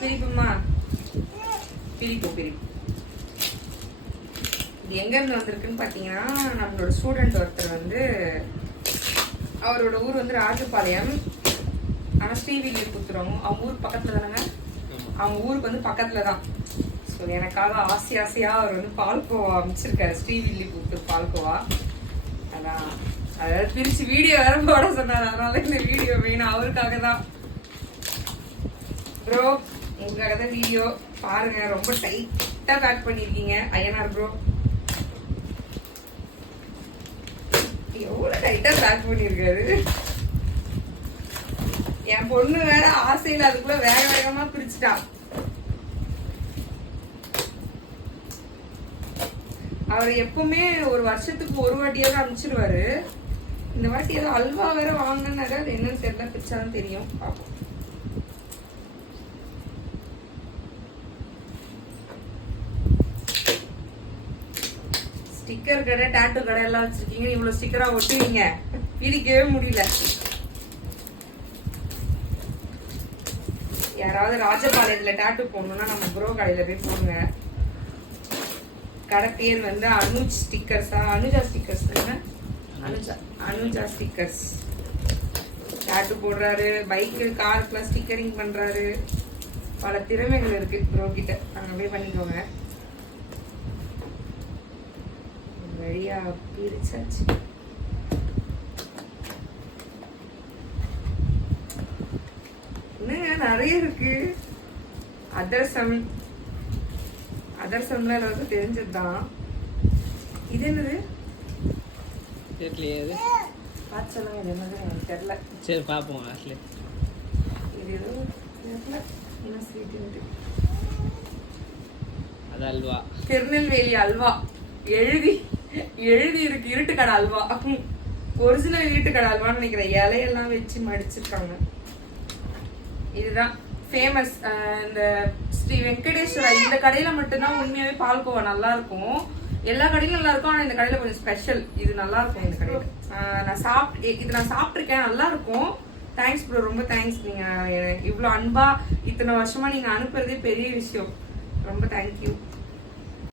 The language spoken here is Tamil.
பிரிப்புமா பிரிப்போம் பிரிப்பு இது எங்க இருந்து வந்திருக்குன்னு பாத்தீங்கன்னா நம்மளோட ஸ்டூடெண்ட் ஒருத்தர் வந்து அவரோட ஊர் வந்து ராஜபாளையம். ஆனா ஸ்ரீவில்லிபுத்தூரம் அவங்க ஊர் பக்கத்துல தானங்க? அவங்க ஊருக்கு வந்து பக்கத்துல தான். ஸோ எனக்காக ஆசை ஆசையா அவர் வந்து பால்கோவா அமைச்சிருக்காரு. ஸ்ரீவில்லிபுத்தூர் பால்கோவா. அதான் அதாவது பிரிச்சு வீடியோ வேற போட சொன்னார். அதனால இந்த வீடியோ வேணும். அவருக்காக தான். ப்ரோ உங்களுக்காக தான் வீடியோ பாருங்க. ரொம்ப டைட்டா பேக் பண்ணிருக்கீங்க ஐயனார் ப்ரோ எவ்வளவு டைட்டா பேக் பண்ணிருக்காரு. என் பொண்ணு வேற ஆசையில அதுக்குள்ள வேக வேகமா பிரிச்சுட்டான் அவர் எப்பவுமே ஒரு வருஷத்துக்கு ஒரு வாட்டியாவது அனுப்பிச்சிருவாரு. இந்த வாட்டி ஏதோ அல்வா வேற வாங்கினாரு அது என்னன்னு தெரியல பிரிச்சாதான் தெரியும். பார்ப்போம் ஸ்டிக்கர் கடை டேட்டு கடை எல்லாம் வச்சிருக்கீங்க. இவ்வளவு ஸ்டிக்கரா ஒட்டுவீங்க. பிரிக்கவே முடியல. யாராவது ராஜபாளையத்துல டேட்டு போடணும்னா நம்ம ப்ரோ கடையில போய் போடுங்க. கடை பேர் வந்து அனுஜ் ஸ்டிக்கர்ஸா அனுஜா ஸ்டிக்கர்ஸ் தானே? அனுஜா அனுஜா ஸ்டிக்கர்ஸ் டேட்டு போடுறாரு. பைக்கு காருக்குலாம் ஸ்டிக்கரிங் பண்றாரு. பல திறமைகள் இருக்கு ப்ரோ கிட்ட. அங்க போய் பண்ணிக்கோங்க. வழியா பிரிச்சாச்சு. என்னங்க நிறைய இருக்கு. அதர்சம். அதர்சம்லாம் எல்லாருக்கும் தெரிஞ்சதுதான். இது என்னது? தெரியலையே பார்த்து சொல்லுங்க இது என்னது? எனக்கு தெரியல. சரி பார்ப்போம் லாஸ்ட்ல இது ஏதோ தெரியல. என்ன ஸ்வீட்டு அது அல்வா. திருநெல்வேலி அல்வா. எழுதி எழுதி இருக்கு இருட்டுக்கடை அல்வா. ஒரிஜினல் இருட்டுக்கடை அல்வான்னு நினைக்கிறேன் இலையெல்லாம் வச்சு மடிச்சிருக்காங்க. இதுதான் ஃபேமஸ் இந்த ஸ்ரீ வெங்கடேஸ்வரா இந்த கடையில மட்டும்தான் உண்மையாவே பால்கோவா நல்லா இருக்கும் எல்லா கடையிலும் நல்லா இருக்கும் ஆனா இந்த கடையில கொஞ்சம் ஸ்பெஷல் இது நல்லா இருக்கும் இந்த கடையில. நான் சாப்பிட்டு இது நான் சாப்பிட்டுருக்கேன். நல்லா இருக்கும் தேங்க்ஸ் ப்ரோ ரொம்ப தேங்க்ஸ் நீங்க இவ்வளோ அன்பா இத்தனை வருஷமா நீங்க அனுப்புறதே பெரிய விஷயம். ரொம்ப தேங்க்யூ